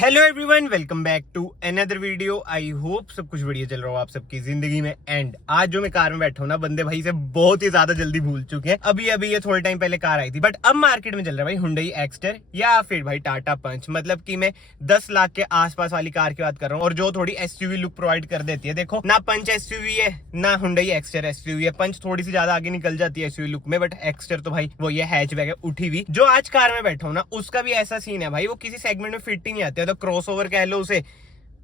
Hello everyone, welcome back to another video. I hope सब कुछ बढ़िया चल रहा हो आप सबकी जिंदगी में। एंड आज जो मैं कार में बैठा हूँ ना, बंदे भाई से बहुत ही ज्यादा जल्दी भूल चुके हैं। अभी ये थोड़े टाइम पहले कार आई थी, बट अब मार्केट में चल रहा है भाई हुंडई एक्स्टर या फिर भाई टाटा पंच। मतलब कि मैं 10 लाख के आसपास वाली कार की बात कर रहा हूँ, और जो थोड़ी एसयूवी लुक प्रोवाइड कर देती है। देखो ना, पंच एसयूवी है ना हुंडई एक्स्टर एसयूवी है। पंच थोड़ी सी ज्यादा आगे निकल जाती है एसयूवी लुक में, बट एक्स्टर तो भाई वो ये हैचबैक है उठी हुई। जो आज कार में बैठा हूँ ना, उसका भी ऐसा सीन है भाई, वो किसी सेगमेंट में फिट ही नहीं आते। तो क्रॉसओवर कह लो उसे,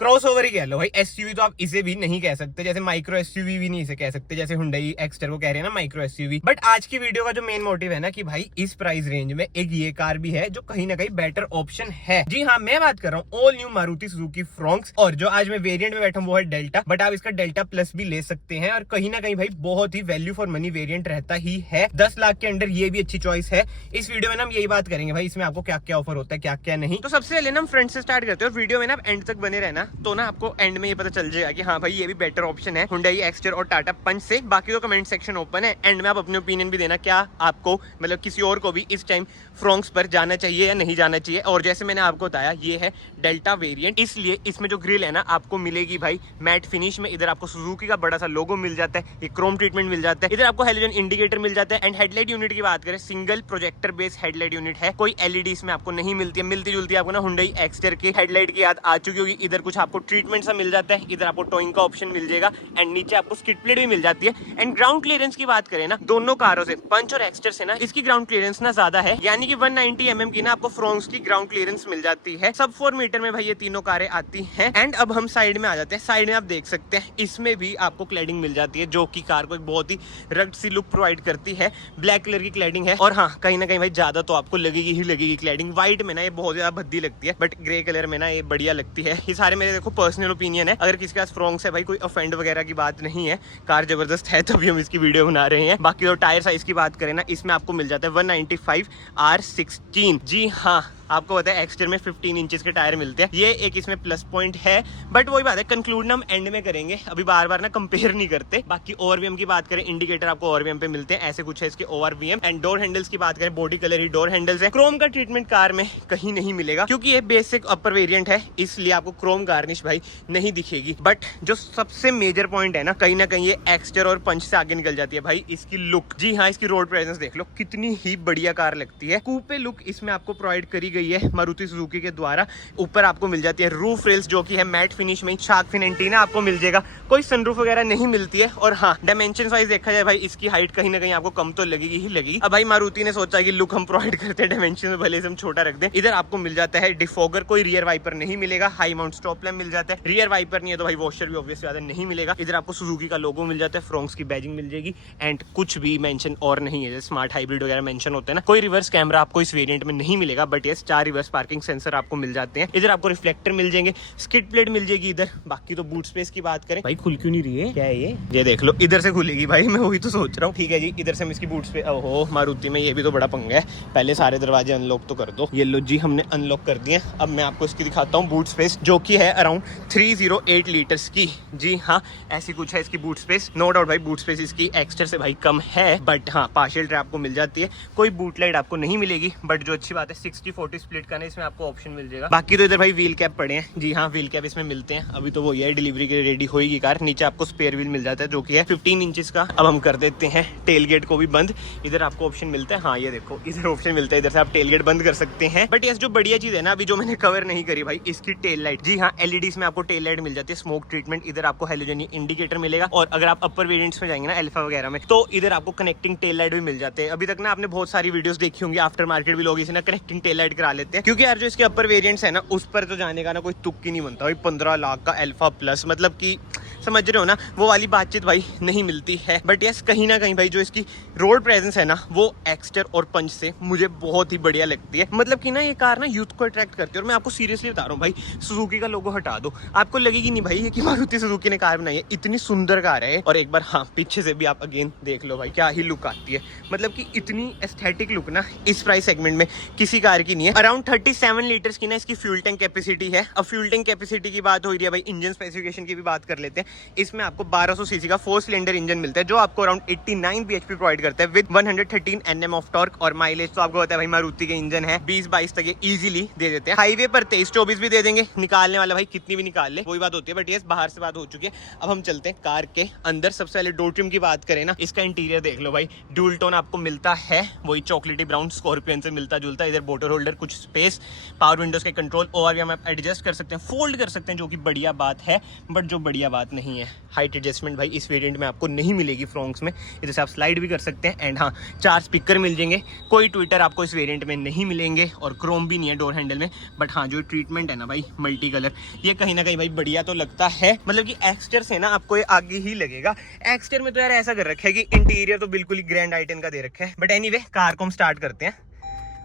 क्रॉसओवर ही कह लो भाई। एसयूवी तो आप इसे भी नहीं कह सकते, जैसे माइक्रो एसयूवी भी नहीं इसे कह सकते, जैसे हुंडई एक्स्टर को कह रहे हैं ना माइक्रो एसयूवी। बट आज की वीडियो का जो मेन मोटिव है ना कि भाई इस प्राइस रेंज में एक ये कार भी है जो कहीं ना कहीं बेटर ऑप्शन है। जी हाँ, मैं बात कर रहा हूँ all new Maruti Suzuki Fronx. और जो आज मैं वेरिएंट में बैठा हूँ वो है डेल्टा, बट आप इसका डेल्टा प्लस भी ले सकते हैं। और कहीं ना कहीं भाई बहुत ही वैल्यू फॉर मनी वेरिएंट रहता ही है। 10 लाख के अंडर ये भी अच्छी चॉइस है। इस वीडियो में हम यही बात करेंगे भाई, इसमें आपको क्या क्या ऑफर होता है क्या क्या नहीं। तो सबसे पहले ना हम फ्रंट से स्टार्ट करते हैं, और वीडियो में ना आप एंड तक बने रहना, तो ना आपको एंड में ये पता चल जाएगा कि हाँ भाई ये भी बेटर ऑप्शन है हुंडई एक्स्टर और टाटा पंच से। बाकी तो कमेंट सेक्शन ओपन है, एंड में आप अपने ओपिनियन भी देना, क्या आपको मतलब किसी और को भी इस टाइम फ्रॉन्क्स पर जाना चाहिए या नहीं जाना चाहिए। और जैसे मैंने आपको बताया ये है डेल्टा वेरिएंट, इसलिए इसमें जो ग्रिल है ना आपको मिलेगी भाई मैट फिनिश में। इधर आपको सुजुकी का बड़ा सा लोगो मिल जाता है, ये क्रोम ट्रीटमेंट मिल जाता है। इधर आपको हेलोजन इंडिकेटर मिल जाता है। एंड हेडलाइट यूनिट की बात करें, single projector based headlight unit है, कोई एलईडी इसमें आपको नहीं मिलती है। मिलती जुलती आपको ना हुंडई एक्स्टर की हेडलाइट की याद आ चुकी होगी। इधर कुछ आपको ट्रीटमेंट सा मिल जाता है, इधर आपको टोइंग का ऑप्शन मिल जाएगा, एंड नीचे आपको स्किड प्लेट भी मिल जाती है। एंड ग्राउंड क्लियरेंस की बात करें ना, दोनों कारों से पंच और एक्स्टर से ना इसकी ग्राउंड क्लियरेंस ना ज्यादा है, यानी कि 190 mm की ना आपको फ्रॉन्क्स की ग्राउंड क्लियरेंस मिल जाती है। सब 4 मीटर में भाई ये तीनों कारें आती हैं। एंड अब हम साइड में आ जाते हैं। साइड में आप देख सकते हैं इसमें भी आपको क्लैडिंग मिल जाती है, जो कि कार को एक बहुत ही रग्ड सी लुक प्रोवाइड करती है। ब्लैक कलर की क्लैडिंग है, और हाँ कहीं ना कहीं भाई ज्यादा तो आपको लगेगी ही लगेगी क्लैडिंग। व्हाइट में ना ये बहुत ज्यादा भद्दी लगती है, बट ग्रे कलर में ना ये बढ़िया लगती है। ये सारे मेरे देखो पर्सनल ओपिनियन है, अगर किसी के पास फ्रॉन्क्स है भाई कोई ऑफेंड वगैरह की बात नहीं है, कार जबरदस्त है तभी हम इसकी वीडियो बना रहे हैं। बाकी तो टायर साइज की बात करें ना, इसमें आपको मिल जाता है 195 R16। जी हाँ, आपको पता है एक्स्टर में 15 इंचेस के टायर मिलते हैं, ये एक इसमें प्लस पॉइंट है। बट वही बात है, कंक्लूड हम एंड में करेंगे, अभी बार बार ना कंपेयर नहीं करते। बाकी ओआरवीएम की बात करें, इंडिकेटर आपको ओआरवीएम पे मिलते हैं, ऐसे कुछ है इसके ओआरवीएम। एंड डोर हैंडल्स की बात करें, बॉडी कलर ही डोर हैंडल्स है। क्रोम का ट्रीटमेंट कार में कहीं नहीं मिलेगा, क्योंकि ये बेसिक अपर वेरिएंट है, इसलिए आपको क्रोम गार्निश भाई नहीं दिखेगी। बट जो सबसे मेजर पॉइंट है ना कहीं ये एक्स्टर और पंच से आगे निकल जाती है भाई, इसकी लुक। जी हाँ, इसकी रोड प्रेजेंस देख लो, कितनी ही बढ़िया कार लगती है। कूपे लुक इसमें आपको प्रोवाइड करी गई है मारुति सुजुकी के द्वारा। ऊपर आपको मिल जाती है रूफ रेल्स, जो कि है मैट फिनिश में, शार्क फिन एंटीना आपको मिल जाएगा। कोई सनरूफ वगैरह नहीं मिलती है। और हाँ, डायमेंशन वाइज देखा जाए भाई इसकी हाइट कहीं ना कहीं आपको कम तो लगेगी ही लगेगी। अब भाई मारुति ने सोचा कि लुक हम प्रोवाइड करते हैं डायमेंशन में, भले से हम छोटा रख दें। इधर आपको मिल जाता है डिफॉगर, कोई रियर वाइपर नहीं मिलेगा। हाई माउंट स्टॉप लैम्प मिल जाता है, रियर वाइपर नहीं है तो भाई वॉशर भी ऑब्वियस ज्यादा नहीं मिलेगा। इधर आपको सुजुकी का लोगो मिल जाता है, फ्रॉन्क्स की बैजिंग मिल जाएगी, एंड कुछ भी मेंशन और नहीं है। जैसे स्मार्ट हाइब्रिड वगैरह मेंशन होते हैं ना, कोई रिवर्स कैमरा आपको इस वेरिएंट में नहीं मिलेगा। But yes, 4 reverse parking sensor आपको मिल जाते हैं। इधर आपको रिफ्लेक्टर मिल जाएंगे, स्किड प्लेट मिल जाएगी इधर। बाकी तो बूट स्पेस की बात करें, भाई खुल क्यों नहीं रही है, क्या है ये देख लो, इधर से खुलेगी भाई, मैं वही तो सोच रहा हूँ। ठीक है जी, इधर से हम इसकी बूट स्पेस, ओहो मारुति में ये भी तो बड़ा पंगा है, पहले सारे दरवाजे अनलॉक तो कर दो। ये लो जी, हमने अनलॉक कर दिए। अब मैं आपको इसकी दिखाता हूँ बूट स्पेस, जो कि है अराउंड 308 लीटर्स की। जी हाँ, ऐसी कुछ है इसकी बूट स्पेस। नो डाउट भाई बूट स्पेस इसकी एक्स्टर से भाई कम है, बट हाँ पार्शियल ट्रे आपको मिल जाती है। कोई बूट लाइट आपको नहीं मिलेगी, बट जो अच्छी बात है 60-40 स्प्लिट का ना इसमें आपको ऑप्शन मिल जाएगा। बाकी तो इधर भाई व्हील कैप पड़े हैं। जी हाँ, व्हील कैप इसमें मिलते हैं। अभी तो वो ये डिलीवरी के रेडी होगी कार। नीचे आपको स्पेयर व्हील मिल जाता है, जो कि है 15 इंचेस का। अब हम कर देते हैं टेल गेट को भी बंद। इधर आपको ऑप्शन मिलता है, हाँ ये देखो इधर ऑप्शन मिलता है, इधर से आप टेल गेट बंद कर सकते हैं। बट यस, जो बढ़िया चीज है ना अभी जो मैंने कवर नहीं करी भाई, इसकी टेल लाइट। जी हाँ, एलईडीज में आपको टेल लाइट मिल जाती है, स्मोक ट्रीटमेंट। इधर आपको हेलोजन इंडिकेटर मिलेगा, और अगर आप अपर वेरिएंट्स में जाएंगे ना अल्फा वगैरह में, तो इधर आपको कनेक्टिंग टेल लाइट भी मिल जाते हैं। अभी तक ना आपने बहुत सारी वीडियोस देखी होंगी, आफ्टर मार्केट भी लोग इसे ना कनेक्टिंग टेल लाइट करा लेते हैं, क्योंकि यार जो इसके अपर वेरिएंट्स है ना उस पर तो जाने का ना कोई तुक ही नहीं बनता भाई। 15 लाख का अल्फा प्लस, मतलब कि समझ रहे हो ना, वो वाली बातचीत भाई नहीं मिलती है। बट यस, कहीं ना कहीं भाई जो इसकी रोड प्रेजेंस है ना, वो एक्स्टर और पंच से मुझे बहुत ही बढ़िया लगती है। मतलब कि ना ये कार ना यूथ को अट्रैक्ट करती है। और मैं आपको सीरियसली बता रहा हूँ भाई, सुजुकी का लोगो हटा दो, आपको लगेगी नहीं भाई ये कि मारुति सुजुकी ने कार बनाई है। इतनी सुंदर कार है। और एक बार हाँ पीछे से भी आप अगेन देख लो भाई, क्या ही लुक आती है। मतलब कि इतनी एस्थेटिक लुक ना इस प्राइस सेगमेंट में किसी कार की नहीं है। अराउंड 37 लीटर्स की ना इसकी फ्यूल टैंक कैपेसिटी है। अब फ्यूल टैंक कैपेसिटी की बात हो रही है भाई, इंजन स्पेसिफिकेशन की भी बात कर लेते हैं। इसमें आपको 1200 सीसी का 4 सिलेंडर इंजन मिलता है जो आपको अराउंड 89 bhp प्रोवाइड करता है विद 113 Nm ऑफ टॉर्क। और माइलेज तो आपको होता है भाई मारुति के इंजन है 20-22 तक ये इजीली दे देते हैं। हाईवे पर 23-24 भी दे देंगे, निकालने वाला भाई कितनी भी निकाल ले, कोई बात होती है। बट ये बाहर से बात हो चुकी है, अब हम चलते हैं कार के अंदर। सबसे पहले डोर ट्रिम की बात करें ना, इसका इंटीरियर देख लो भाई, ड्यूल टोन आपको मिलता है, वही चॉकलेटी ब्राउन स्कॉर्पियन से मिलता जुलता। इधर बोटर होल्डर, कुछ स्पेस, पावर विंडोज के कंट्रोल, ओआरवीएम आप एडजस्ट कर सकते हैं, फोल्ड कर सकते हैं, जो कि बढ़िया बात है। बट जो बढ़िया बात नहीं है, हाइट एडजस्टमेंट भाई इस वेरिएंट में आपको नहीं मिलेगी फ्रॉन्क्स में। इधर से आप स्लाइड भी कर सकते हैं। एंड हाँ, 4 स्पीकर मिल जाएंगे, कोई ट्विटर आपको इस वेरिएंट में नहीं मिलेंगे और क्रोम भी नहीं है डोर हैंडल में। बट हाँ, जो ट्रीटमेंट है ना भाई मल्टी कलर, ये कहीं ना कहीं भाई बढ़िया तो लगता है। मतलब कि एक्सटर से ना आपको ये आगे ही लगेगा। एक्सटर में तो यार ऐसा कर रखा है कि इंटीरियर तो बिल्कुल ही ग्रैंड आइटन का दे रखा है। बट एनीवे, कार को हम स्टार्ट करते हैं।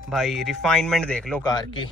भाई रिफाइनमेंट देख लो कार की,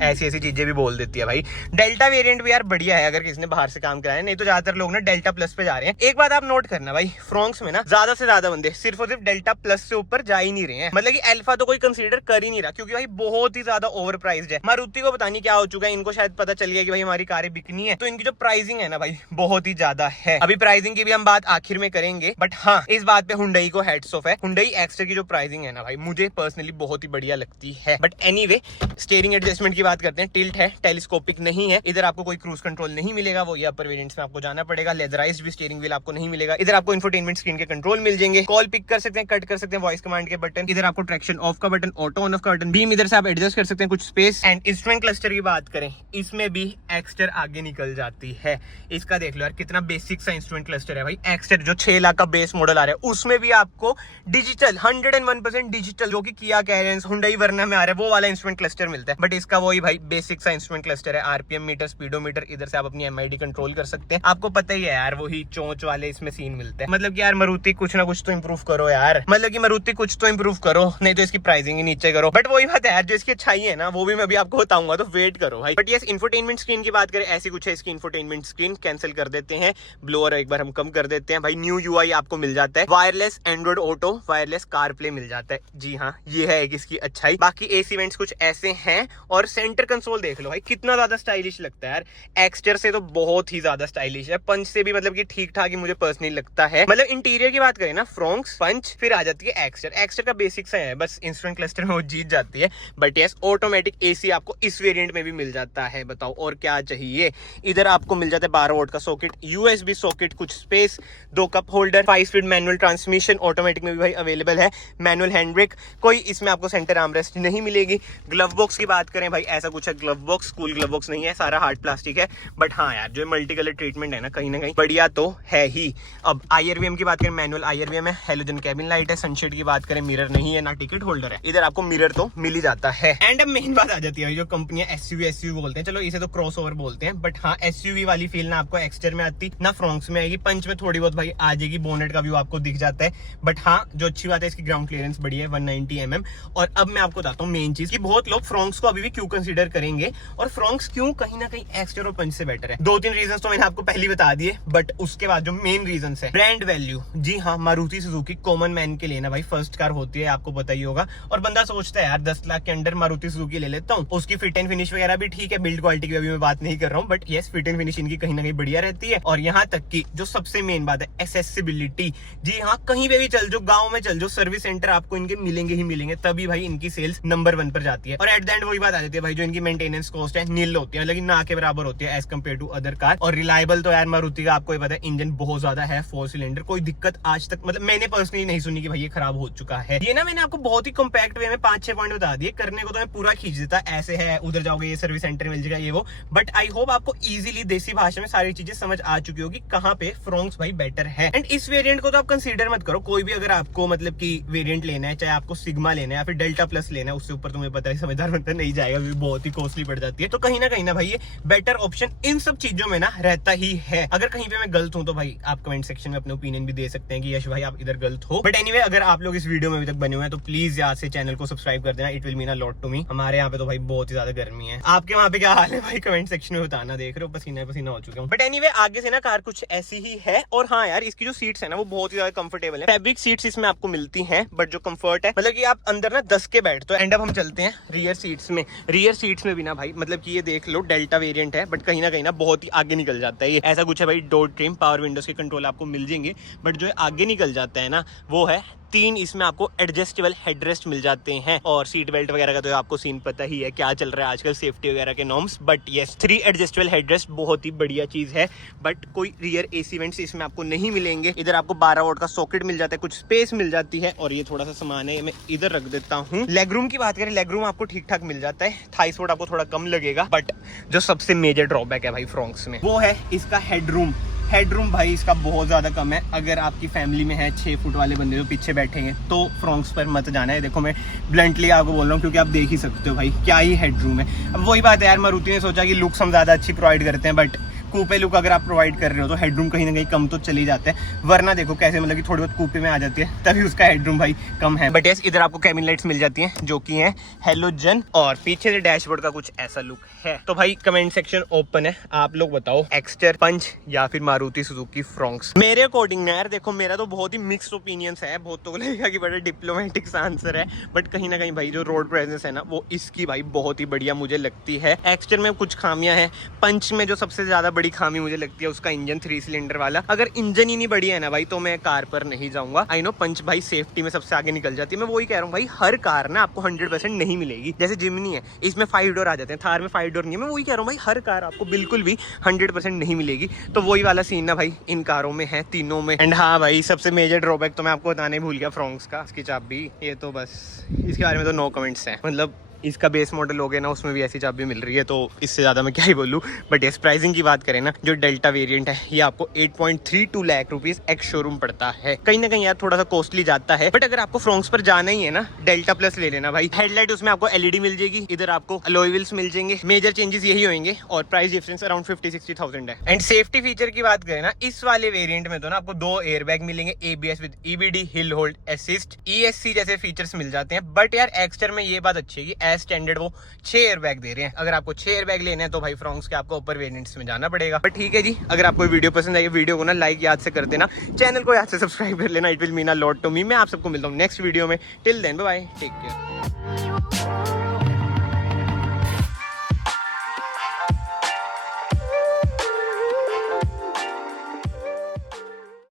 ऐसी ऐसी चीजें भी बोल देती है भाई। डेल्टा वेरिएंट भी यार बढ़िया है अगर किसी ने बाहर से काम कराया है, नहीं तो ज्यादातर लोग ना डेल्टा प्लस पे जा रहे हैं। एक बात आप नोट करना भाई, फ्रॉन्क्स में ना ज्यादा से ज्यादा बंदे सिर्फ और सिर्फ डेल्टा प्लस से ऊपर जा ही नहीं रहे हैं। मतलब कि अल्फा तो कोई कंसीडर कर ही नहीं रहा, क्योंकि भाई बहुत ही ज्यादा ओवर प्राइस्ड है। मारुति को पता नहीं क्या हो चुका है, इनको शायद पता चल गया कि भाई हमारी कारें बिकनी है, तो इनकी जो प्राइसिंग है ना भाई बहुत ही ज्यादा है। अभी प्राइसिंग की भी हम बात आखिर में करेंगे। बट हाँ, इस बात पे हुंडई को हेड्स ऑफ है। हुंडई एक्स्टर की जो प्राइसिंग है ना भाई, मुझे पर्सनली बहुत ही बढ़िया लगती है। बट एनीवे, स्टीयरिंग एडजस्टमेंट की बात करते हैं। टिल्ट है, टेलीस्कोपिक नहीं है। इधर आपको कोई क्रूज कंट्रोल नहीं मिलेगा, वो ये अपर वेरिएंट्स में आपको जाना पड़ेगा। लेदराइज्ड भी स्टीयरिंग व्हील आपको नहीं मिलेगा। इधर आपको इंफोटेनमेंट स्क्रीन के कंट्रोल मिल जाएंगे, कॉल पिक कर सकते हैं, कट कर सकते हैं, वॉइस कमांड के बटन। इधर आपको ट्रैक्शन ऑफ का बटन, ऑटो ऑन ऑफ का बटन, बीम इधर से आप एडजस्ट कर सकते हैं, कुछ स्पेस। एंड इंस्ट्रूमेंट क्लस्टर की बात करें, इसमें भी एक्स्टर आगे निकल जाती है। इसका देख लो यार कितना बेसिक सा इंस्ट्रूमेंट क्लस्टर है भाई। एक्स्टर जो 6 लाख का बेस मॉडल आ रहा है, उसमें भी आपको डिजिटल 101% डिजिटल, जो कि किया कैरेंस, हुंडई वर्ना में आ रहा है, वो वाला इंस्ट्रूमेंट क्लस्टर मिलता है। बट इसका वही भाई बेसिक सा इंस्ट्रूमेंट क्लस्टर है। आरपीएम मीटर, स्पीडोमीटर, इधर से आप अपनी एमआईडी कंट्रोल कर सकते हैं। आपको पता ही है यार, वही चोंच वाले इसमें सीन मिलते हैं। मतलब कि यार मारुति कुछ ना कुछ तो इंप्रूव करो यार, मतलब कि मारुति कुछ तो इंप्रूव करो, नहीं तो इसकी प्राइसिंग ही नीचे करो। बट वही बात है यार, जो इसकी अच्छाई है ना वो भी मैं अभी आपको बताऊंगा, तो वेट करो भाई। बट यस, इंफोटेनमेंट स्क्रीन की बात करें, ऐसी कुछ है इसकी इंफोटेनमेंट स्क्रीन। कैंसिल कर देते हैं, ब्लोअर एक बार हम कम कर देते हैं भाई। न्यू यूआई आपको मिल जाता है, wireless Android Auto, wireless CarPlay मिल जाता है। जी हाँ, ये है एक इसकी अच्छाई। बाकी एसी वेंट्स कुछ ऐसे हैं। और सेंटर कंसोल देख लो भाई, कितना ज्यादा स्टाइलिश लगता है यार। एक्स्टर से तो बहुत ही ज्यादा स्टाइलिश है, पंच से भी मतलब कि ठीक ठाक ही मुझे पर्सनली लगता है। मतलब इंटीरियर की बात करें ना, फ्रॉन्क्स, पंच, फिर आ जाती है एक्स्टर। एक्स्टर का बेसिक सा है, बस इंस्ट्रूमेंट क्लस्टर में वो जीत जाती है। बट यस, ऑटोमेटिक एसी आपको इस वेरिएंट में भी मिल जाता है। बताओ और क्या चाहिए। इधर आपको मिल जाता है 12 वोल्ट का सॉकेट, यूएसबी सॉकेट, कुछ space, 2 cup holder, 5 speed manual transmission, automatic में भी भाई अवेलेबल है, मैनुअल हैंड ब्रेक, कोई इसमें आपको सेंटर आर्मरेस्ट नहीं मिलेगी। ग्लव बॉक्स की बात करें भाई, ऐसा कुछ है, glove box, cool glove box नहीं है, सारा हार्ड प्लास्टिक है। बट हाँ यार, जो मल्टी कलर ट्रीटमेंट है ना, कहीं बढ़िया तो है ही। अब आईआरवीएम की बात करें, मैनुअल आईआरवीएम है, हेलोजन कैबिन लाइट है। सनशेड की बात करें, मिरर नहीं है, ना टिकट होल्डर है। इधर आपको मिरर तो मिल ही जाता है। एंड अब मेन बात आ जाती है, जो कंपनियां एसयूवी बोलते हैं, चलो इसे तो क्रॉसओवर बोलते हैं। बट हाँ, एसयूवी वाली फील ना आपको एक्स्टर में आती, ना फ्रॉन्क्स में आएगी। पंच में थोड़ी बहुत भाई आ जाएगी, बोनेट का व्यू आपको दिख जाता है। बट हाँ, जो अच्छी बात है, इसकी ग्राउंड क्लियरेंस बढ़िया है, 190 mm। और अब मैं आपको बताता हूँ मेन चीज, कि बहुत लोग फ्रॉन्क्स को अभी भी क्यों कंसीडर करेंगे, और फ्रॉन्क्स क्यों कहीं ना कहीं एक्स्टर और पंच से बेटर है। 2-3 रीजन तो मैंने आपको पहले बता दिए। बट उसके बाद जो मेन रीजन है, ब्रांड वैल्यू। जी हाँ, मारुति सुजुकी कॉमन मैन के लिए ना भाई फर्स्ट कार होती है, आपको पता ही होगा। और बंदा सोचता है यार 10 लाख के अंडर मारुति सुजुकी ले लेता हूँ, उसकी फिट एंड फिनिश वगैरह भी ठीक है, बिल्ड क्वालिटी की अभी मैं बात नहीं कर रहा हूँ। But yes, fit and finish इनकी कहीं ना कहीं बढ़िया रहती है। और यहाँ तक की जो सबसे मेन बात है, एक्सेसिबिलिटी। जी हाँ, कहीं पे भी चल जाओ, गाँव में चल जाओ, सर्विस सेंटर आपको इनके मिलेंगे ही मिलेंगे, तभी भाई इनकी सेल्स नंबर 1 पर जाती है। और एट द एंड वही बात आ जाती है भाई, जो इनकी मेंटेनेंस कॉस्ट है नील होती है, लेकिन ना के बराबर होती है as compare to other car. और रिलायबल तो यार मारुति का आपको पता है, इंजन बहुत ज्यादा है, 4 सिलेंडर, कोई दिक्कत आज तक मतलब मैंने पर्सनली नहीं सुनी कि भाई ये खराब हो चुका है। ये ना मैंने आपको बहुत ही कॉम्पैक्ट वे में 5-6 पॉइंट बता दिए, करने को तो मैं पूरा खींच देता, ऐसे है, उधर जाओगे ये सर्विस सेंटर मिल जाएगा, ये वो। बट आई होप आपको इजीली देसी भाषा में सारी चीजें समझ आ चुकी होगी कहाँ पे फ्रॉन्क्स भाई बेटर है। एंड इस वेरिएंट को तो आप कंसीडर मत करो, कोई भी अगर आपको मतलब कि वेरिएंट लेना है, चाहे आपको सिग्मा लेना है या फिर डेल्टा प्लस लेना है, उससे ऊपर तुम्हें पता है समझदार बनता नहीं जाएगा, बहुत ही कॉस्टली पड़ जाती है। तो कहीं ना भाई ये बेटर ऑप्शन इन सब चीजों में ना रहता ही है। अगर कहीं पे मैं गलत हूं तो भाई आप कमेंट सेक्शन में अपने ओपिनियन भी दे सकते हैं कि यश भाई आप इधर गलत हो। बट एनीवे, अगर आप लोग इस वीडियो में अभी तक बने हुए हैं तो प्लीज याद से चैनल को सब्सक्राइब कर देना, it will mean a lot to me. हमारे यहाँ पे तो भाई बहुत ही ज्यादा गर्मी है, आपके वहाँ पे क्या हाल है भाई कमेंट सेक्शन में बताना। देख रहे हो पसीना पसीना हो चुका हूँ। बट एनीवे, आगे से ना कार कुछ ऐसी ही है। और हाँ यार, इसकी जो सीट्स है ना वो बहुत ही ज्यादा कंफर्टेबल है, फैब्रिक सीट्स इसमें आपको मिलती हैं। बट जो कंफर्ट है, मतलब कि आप अंदर ना 10 के बैठ। तो एंड अब हम चलते हैं रियर सीट्स में। रियर सीट्स में भी ना भाई मतलब कि ये देख लो डेल्टा वेरिएंट है, बट कहीं ना कहीं ना बहुत ही आगे निकल जाता है ये। ऐसा कुछ है भाई, डोर ट्रिम, पावर विंडोज के कंट्रोल आपको मिल जाएंगे, बट जो आगे निकल जाता है ना वो है 3 इसमें आपको एडजस्टेबल हेडरेस्ट मिल जाते हैं। और सीट बेल्ट वगैरह का तो आपको सीन पता ही है क्या चल रहा है आजकल सेफ्टी वगैरह के norms. But yes 3 adjustable headrest बहुत ही बढ़िया चीज है। बट कोई रियर एसी वेंट्स इसमें आपको नहीं मिलेंगे। इधर आपको 12 वोल्ट का सॉकेट मिल जाता है, कुछ स्पेस मिल जाती है। और ये थोड़ा सा सामान है, मैं इधर रख देता हूँ। लेग रूम की बात करें, लेग रूम आपको ठीक ठाक मिल जाता है, थाई सपोर्ट आपको थोड़ा कम लगेगा। बट जो सबसे मेजर ड्रॉबैक है भाई फ्रॉन्क्स में वो है इसका हेडरूम। हेडरूम भाई इसका बहुत ज़्यादा कम है। अगर आपकी फैमिली में है 6 फुट वाले बंदे जो पीछे बैठेंगे तो फ्रॉन्क्स पर मत जाना है। देखो मैं ब्लंटली आपको बोल रहा हूँ क्योंकि आप देख ही सकते हो भाई क्या ही हेडरूम है। अब वही बात है यार, मारुति ने सोचा कि लुक्स हम ज़्यादा अच्छी प्रोवाइड करते हैं, बट कूपे लुक अगर आप प्रोवाइड कर रहे हो तो हेडरूम कहीं ना कहीं कम तो चली जाता है। वरना देखो कैसे मतलब कि थोड़ी बहुत कूपे में आ जाती है, तभी उसका हेडरूम भाई कम है। बट यस इधर आपको कैबिन लाइट्स मिल जाती हैं जो कि हैं हेलोजन, और पीछे से डैशबोर्ड का कुछ ऐसा लुक है। तो भाई कमेंट सेक्शन ओपन है, आप लोग बताओ एक्सटर, पंच या फिर मारुति सुजुकी फ्रॉन्क्स। मेरे अकॉर्डिंग यार देखो मेरा तो बहुत ही मिक्स्ड ओपिनियंस है। बहुत तो लगेगा कि बड़ा डिप्लोमेटिक आंसर है, बट कहीं ना कहीं भाई जो रोड प्रेजेंस है ना वो इसकी भाई बहुत ही बढ़िया मुझे लगती है। एक्सटर में कुछ खामियां हैं, पंच में जो सबसे ज्यादा बड़ी खामी मुझे लगती है उसका इंजन 3 सिलेंडर वाला। अगर इंजन ही नहीं बढ़िया है ना भाई तो मैं कार पर नहीं जाऊंगा। आई नो पंच भाई सेफ्टी में सबसे आगे निकल जाती है। मैं वही कह रहा हूँ भाई हर कार ना आपको 100% नहीं मिलेगी। जैसे जिमनी है इसमें 5 डोर आ जाते हैं, थार में 5 डोर नहीं है। मैं वही कह रहा हूँ भाई हर कार आपको बिल्कुल भी 100% नहीं मिलेगी। तो वही वाला सीन ना भाई इन कारों में है, तीनों में। एंड हाँ भाई सबसे मेजर ड्रॉबैक तो मैं आपको बताने भूल गया फ्रॉन्क्स का, इसकी चाबी। ये तो बस इसके बारे में तो नो कमेंट्स है। मतलब इसका बेस मॉडल हो गया ना उसमें भी ऐसी चाबी मिल रही है, तो इससे ज़्यादा मैं क्या ही बोलूँ। बट इस प्राइसिंग की बात करें ना, जो डेल्टा वेरिएंट है ये आपको 8.32 लाख रुपीस एक्स शोरूम पड़ता है। कहीं ना कहीं यार थोड़ा सा कॉस्टली जाता है, बट अगर आपको फ्रॉन्क्स पर जाना ही है ना डेल्टा प्लस ले लेना भाई। हेडलाइट उसमें आपको एलईडी मिल जाएगी, इधर आपको अलॉय व्हील्स मिल जाएंगे। मेजर चेंजेस यही होंगे और प्राइस डिफरेंस अराउंड 50-60,000 है। एंड सेफ्टी फीचर की बात करें ना, इस वाले वेरिएंट में तो ना आपको 2 एयरबैग मिलेंगे, ABS with EBD, hill hold assist, ESC जैसे फीचर्स मिल जाते हैं। बट यार एक्सटर में ये बात अच्छी है कि एज स्टैंडर्ड वो 6 एयरबैग दे रहे हैं। अगर आपको 6 एयरबैग लेने हैं तो भाई फ्रॉन्क्स के आपको ऊपर वेरिएंट्स में जाना पड़ेगा। बट ठीक है जी, अगर आपको वीडियो पसंद आई वीडियो को ना लाइक याद से कर देना, चैनल को याद से सब्सक्राइब कर लेना। It will mean a lot to me. मैं आप सबको मिलता हूँ नेक्स्ट वीडियो में। Till then bye bye, take care.